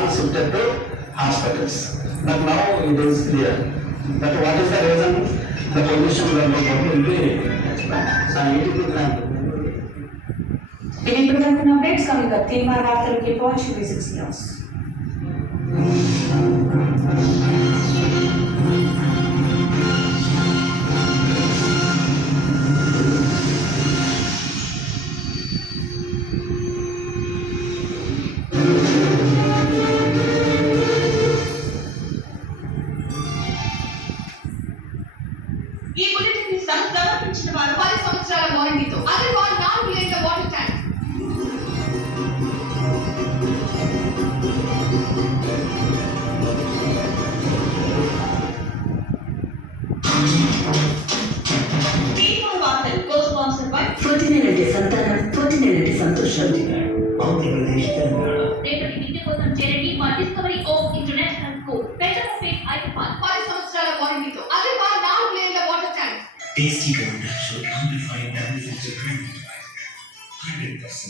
all shifted to hospitals. But now it is clear that what is the reason the pollution level will be scientific land. Any production updates coming up? Teamar వార్తలకి watch V6 News. ఈ bulletin ని సమర్పించిన వారు 10 సంవత్సరాల వారంటీతో అగర్వాల్ 4 లీటర్ల water tank. TR వార్తలు కో-స్పాన్సర్డ్ by 49 సంతానం 49 సంతోషం. ఆంధ్రప్రదేశ్ తెలంగాణ. రేపటి విద్య కోసం చేరండి మా Discovery of International School. Peddapet Hyderabad 10 సంవత్సరాల వారంటీతో అగర్వాల్ 4 లీటర్ల water tank. Tasty natural amplified benefits of 100%.